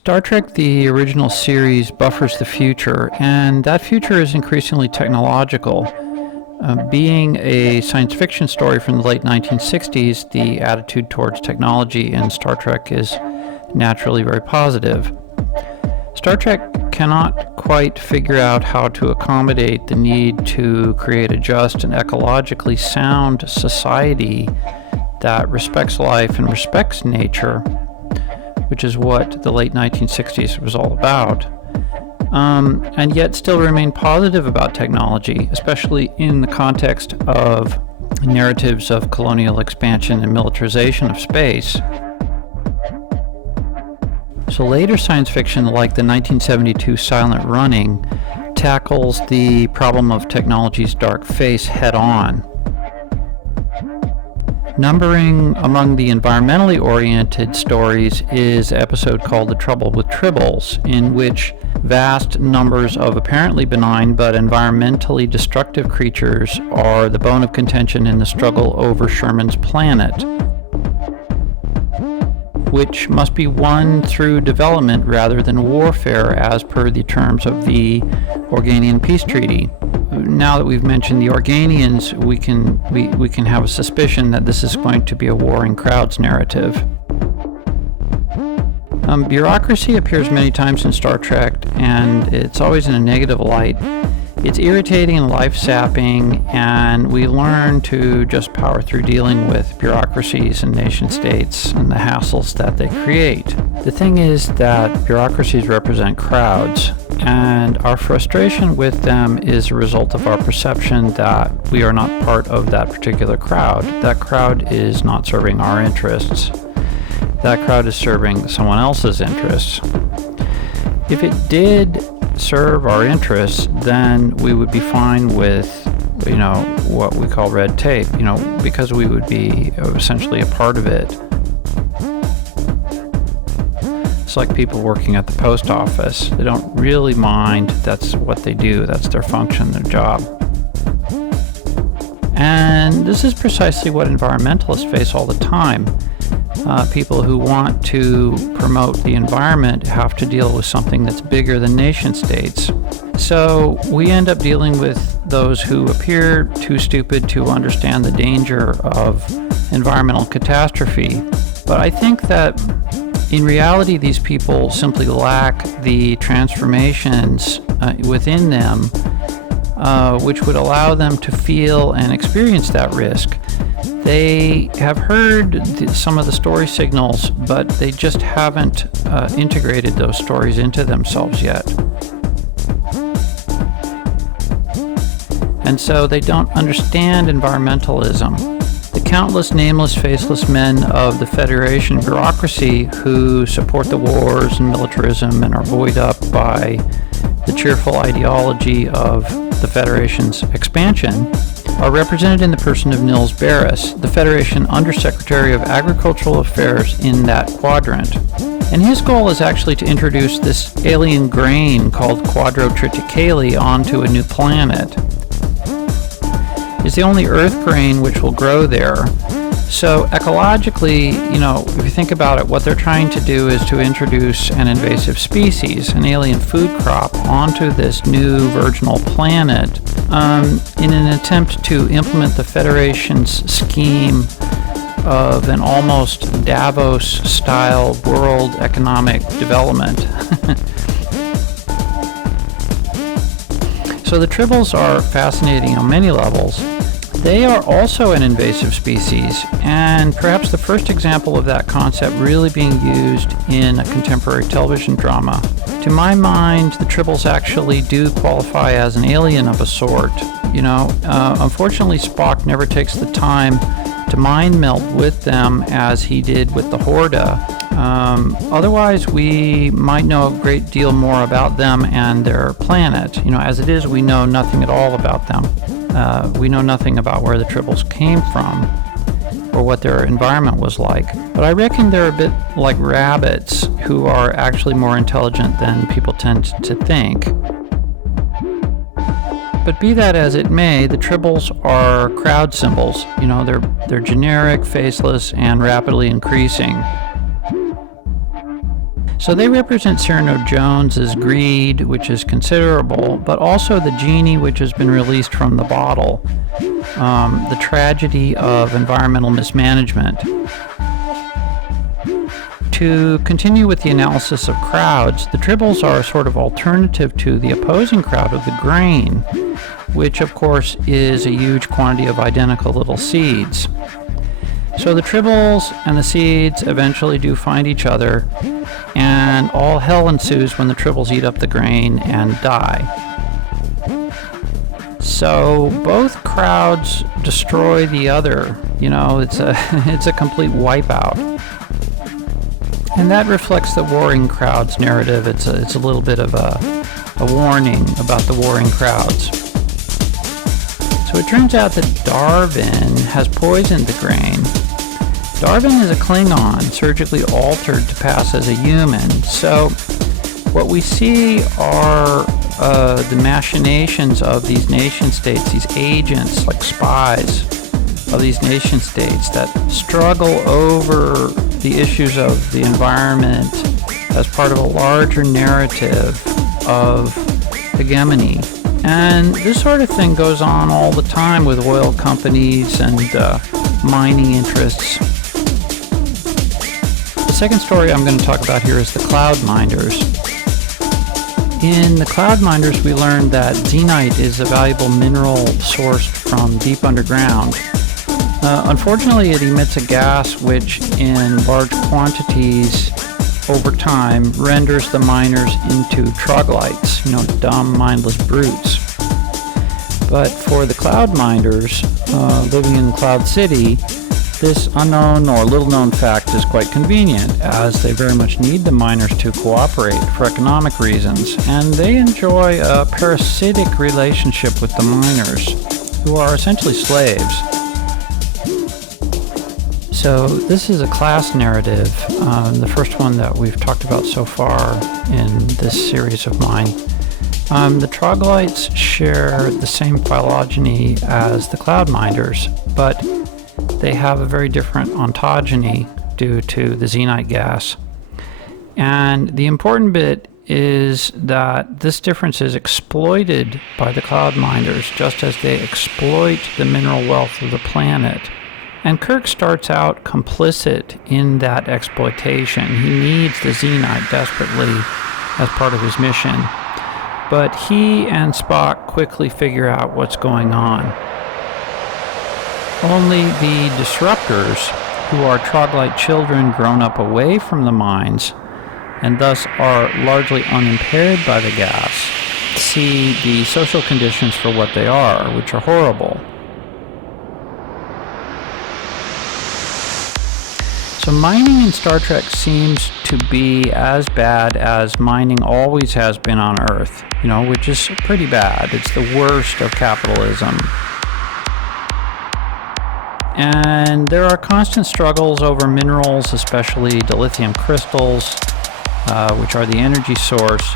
Star Trek, the original series, buffers the future, and that future is increasingly technological. Being a science fiction story from the late 1960s, the attitude towards technology in Star Trek is naturally very positive. Star Trek cannot quite figure out how to accommodate the need to create a just and ecologically sound society that respects life and respects nature, which is what the late 1960s was all about, and yet still remain positive about technology, especially in the context of narratives of colonial expansion and militarization of space. So later science fiction, like the 1972 Silent Running, tackles the problem of technology's dark face head-on. Numbering among the environmentally oriented stories is an episode called The Trouble With Tribbles, in which vast numbers of apparently benign but environmentally destructive creatures are the bone of contention in the struggle over Sherman's planet, which must be won through development rather than warfare as per the terms of the Organian Peace Treaty. Now that we've mentioned the Organians, we can have a suspicion that this is going to be a warring crowds narrative. Bureaucracy appears many times in Star Trek, and it's always in a negative light. It's irritating and life-sapping, and we learn to just power through dealing with bureaucracies and nation-states and the hassles that they create. The thing is that bureaucracies represent crowds, and our frustration with them is a result of our perception that we are not part of that particular crowd. That crowd is not serving our interests. That crowd is serving someone else's interests. If it did serve our interests, then we would be fine with, what we call red tape, because we would be essentially a part of it. It's like people working at the post office. They don't really mind. That's what they do. That's their function, their job. And this is precisely what environmentalists face all the time. People who want to promote the environment have to deal with something that's bigger than nation states. So we end up dealing with those who appear too stupid to understand the danger of environmental catastrophe. But I think that in reality, these people simply lack the transformations within them which would allow them to feel and experience that risk. They have heard some of the story signals, but they just haven't integrated those stories into themselves yet. And so they don't understand environmentalism. The countless nameless, faceless men of the Federation bureaucracy who support the wars and militarism and are buoyed up by the cheerful ideology of the Federation's expansion are represented in the person of Nils Barris, the Federation Undersecretary of Agricultural Affairs in that quadrant. And his goal is actually to introduce this alien grain called Quadrotriticale onto a new planet. It's the only Earth grain which will grow there. So ecologically, if you think about it, what they're trying to do is to introduce an invasive species, an alien food crop, onto this new virginal planet in an attempt to implement the Federation's scheme of an almost Davos-style world economic development. So the Tribbles are fascinating on many levels. They are also an invasive species, and perhaps the first example of that concept really being used in a contemporary television drama. To my mind, the Tribbles actually do qualify as an alien of a sort. Unfortunately, Spock never takes the time to mind meld with them as he did with the Horda. Otherwise, we might know a great deal more about them and their planet. As it is, we know nothing at all about them. We know nothing about where the Tribbles came from or what their environment was like. But I reckon they're a bit like rabbits who are actually more intelligent than people tend to think. But be that as it may, the Tribbles are crowd symbols. They're generic, faceless, and rapidly increasing. So they represent Cyrano Jones's greed, which is considerable, but also the genie which has been released from the bottle, the tragedy of environmental mismanagement. To continue with the analysis of crowds, the tribbles are a sort of alternative to the opposing crowd of the grain, which of course is a huge quantity of identical little seeds. So the tribbles and the seeds eventually do find each other, and all hell ensues when the tribbles eat up the grain and die. So both crowds destroy the other. It's a complete wipeout. And that reflects the warring crowds narrative. It's a little bit of a warning about the warring crowds. So it turns out that Darwin has poisoned the grain. Darwin is a Klingon, surgically altered to pass as a human. So what we see are the machinations of these nation states, these agents like spies of these nation states that struggle over the issues of the environment as part of a larger narrative of hegemony. And this sort of thing goes on all the time with oil companies and mining interests. The second story I'm going to talk about here is the cloud minders. In the cloud minders, we learned that xenite is a valuable mineral sourced from deep underground. Unfortunately, it emits a gas which, in large quantities over time, renders the miners into troglodytes, dumb, mindless brutes. But for the cloud minders living in Cloud City, this unknown or little-known fact is quite convenient, as they very much need the miners to cooperate for economic reasons, and they enjoy a parasitic relationship with the miners, who are essentially slaves. So this is a class narrative, the first one that we've talked about so far in this series of mine. The troglodytes share the same phylogeny as the cloud minders, but they have a very different ontogeny due to the xenite gas. And the important bit is that this difference is exploited by the cloud minders just as they exploit the mineral wealth of the planet. And Kirk starts out complicit in that exploitation. He needs the xenite desperately as part of his mission. But he and Spock quickly figure out what's going on. Only the disruptors, who are troglodyte children grown up away from the mines, and thus are largely unimpaired by the gas, see the social conditions for what they are, which are horrible. So mining in Star Trek seems to be as bad as mining always has been on Earth, which is pretty bad. It's the worst of capitalism. And there are constant struggles over minerals, especially dilithium crystals, which are the energy source,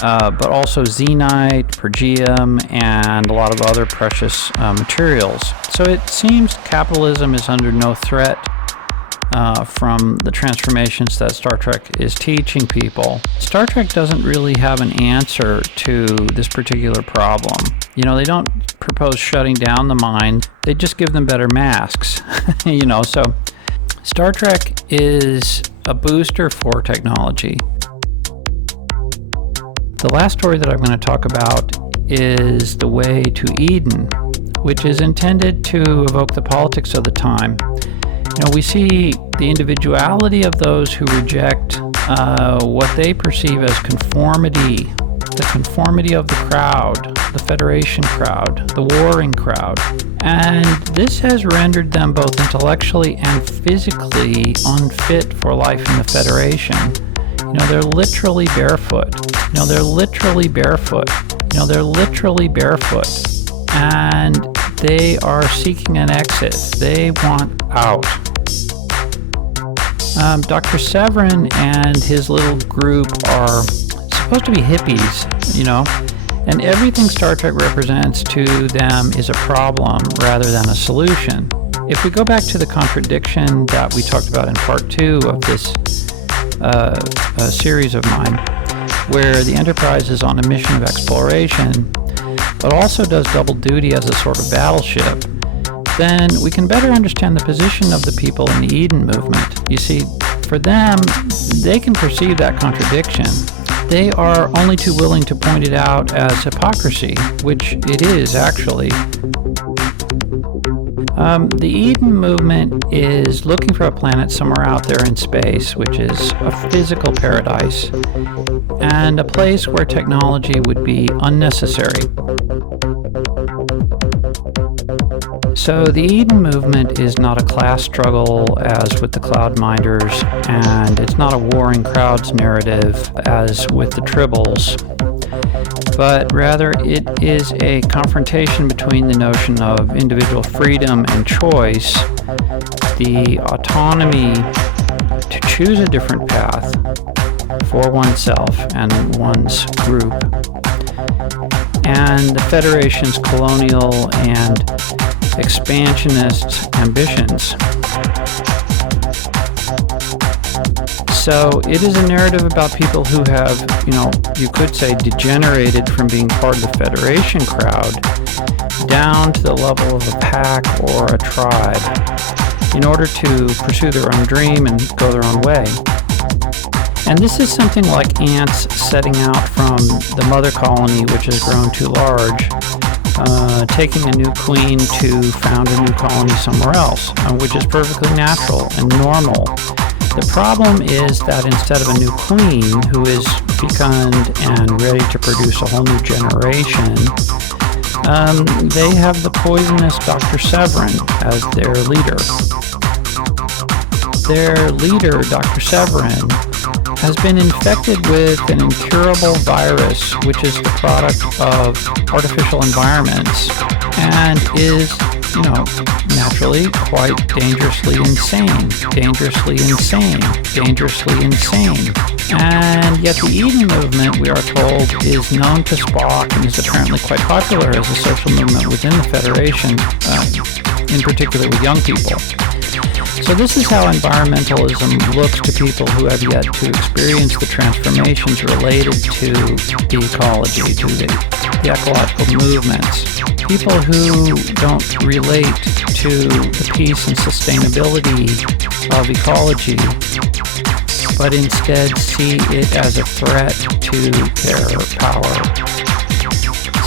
but also xenite, pergium, and a lot of other precious materials. So it seems capitalism is under no threat from the transformations that Star Trek is teaching people. Star Trek doesn't really have an answer to this particular problem. They don't propose shutting down the mine, they just give them better masks. So Star Trek is a booster for technology. The last story that I'm going to talk about is The Way to Eden, which is intended to evoke the politics of the time. We see the individuality of those who reject what they perceive as conformity, the conformity of the crowd, the Federation crowd, the warring crowd. And this has rendered them both intellectually and physically unfit for life in the Federation. They're literally barefoot. They're literally barefoot. They're literally barefoot. And they are seeking an exit. They want out. Dr. Severin and his little group are supposed to be hippies, and everything Star Trek represents to them is a problem rather than a solution. If we go back to the contradiction that we talked about in part 2 of this a series of mine, where the Enterprise is on a mission of exploration, but also does double duty as a sort of battleship, then we can better understand the position of the people in the Eden movement. You see, for them, they can perceive that contradiction. They are only too willing to point it out as hypocrisy, which it is actually. The Eden movement is looking for a planet somewhere out there in space, which is a physical paradise, and a place where technology would be unnecessary. So the Eden movement is not a class struggle as with the cloud minders, and it's not a warring crowds narrative as with the Tribbles, but rather it is a confrontation between the notion of individual freedom and choice, the autonomy to choose a different path for oneself and one's group, and the Federation's colonial and expansionist ambitions. So it is a narrative about people who have, you could say, degenerated from being part of the Federation crowd down to the level of a pack or a tribe in order to pursue their own dream and go their own way. And this is something like ants setting out from the mother colony, which has grown too large, taking a new queen to found a new colony somewhere else, which is perfectly natural and normal. The problem is that instead of a new queen who is fecund and ready to produce a whole new generation, they have the poisonous Dr. Severin as their leader. Their leader, Dr. Severin, has been infected with an incurable virus, which is the product of artificial environments, and is, naturally quite dangerously insane. And yet the Eden movement, we are told, is known to Spock and is apparently quite popular as a social movement within the Federation, in particular with young people. So this is how environmentalism looks to people who have yet to experience the transformations related to the ecology, to the ecological movements. People who don't relate to the peace and sustainability of ecology, but instead see it as a threat to their power.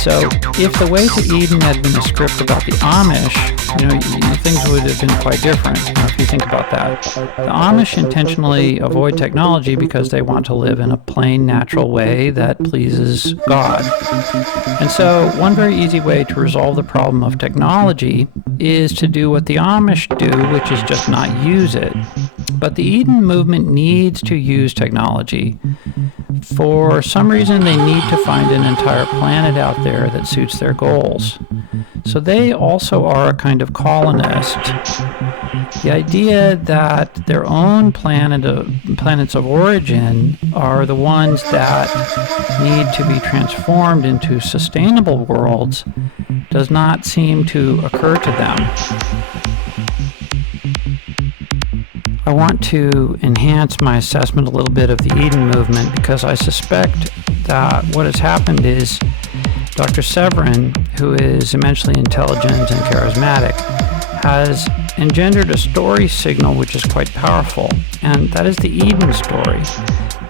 So if the way to Eden had been a script about the Amish, things would have been quite different, if you think about that. The Amish intentionally avoid technology because they want to live in a plain, natural way that pleases God. And so one very easy way to resolve the problem of technology is to do what the Amish do, which is just not use it. But the Eden movement needs to use technology. For some reason, they need to find an entire planet out there that suits their goals. So they also are a kind of colonist. The idea that their own planets of origin are the ones that need to be transformed into sustainable worlds does not seem to occur to them. I want to enhance my assessment a little bit of the Eden movement because I suspect that what has happened is Dr. Severin, who is immensely intelligent and charismatic, has engendered a story signal which is quite powerful, and that is the Eden story.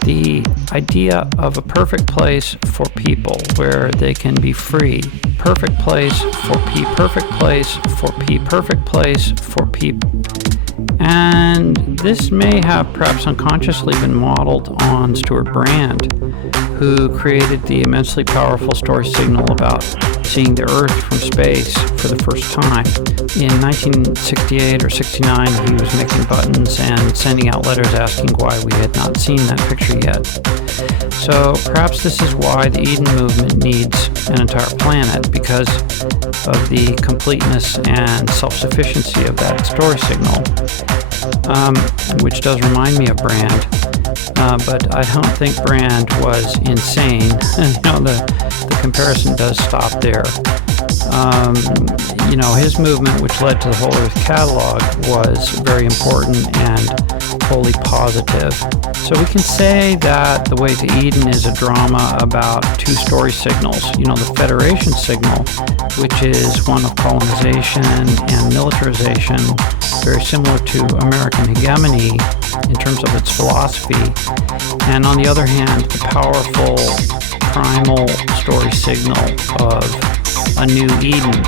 The idea of a perfect place for people where they can be free. Perfect place for perfect place for perfect place for people. And this may have perhaps unconsciously been modeled on Stuart Brand, who created the immensely powerful story signal about seeing the Earth from space for the first time. In 1968 or 69, he was making buttons and sending out letters asking why we had not seen that picture yet. So perhaps this is why the Eden movement needs an entire planet, because of the completeness and self-sufficiency of that story signal, which does remind me of Brand. But I don't think Brand was insane. The comparison does stop there. His movement, which led to the Whole Earth Catalog, was very important and wholly positive. So we can say that The Way to Eden is a drama about two story signals. The Federation signal, which is one of colonization and militarization, very similar to American hegemony in terms of its philosophy. And on the other hand, the powerful primal story signal of a new Eden.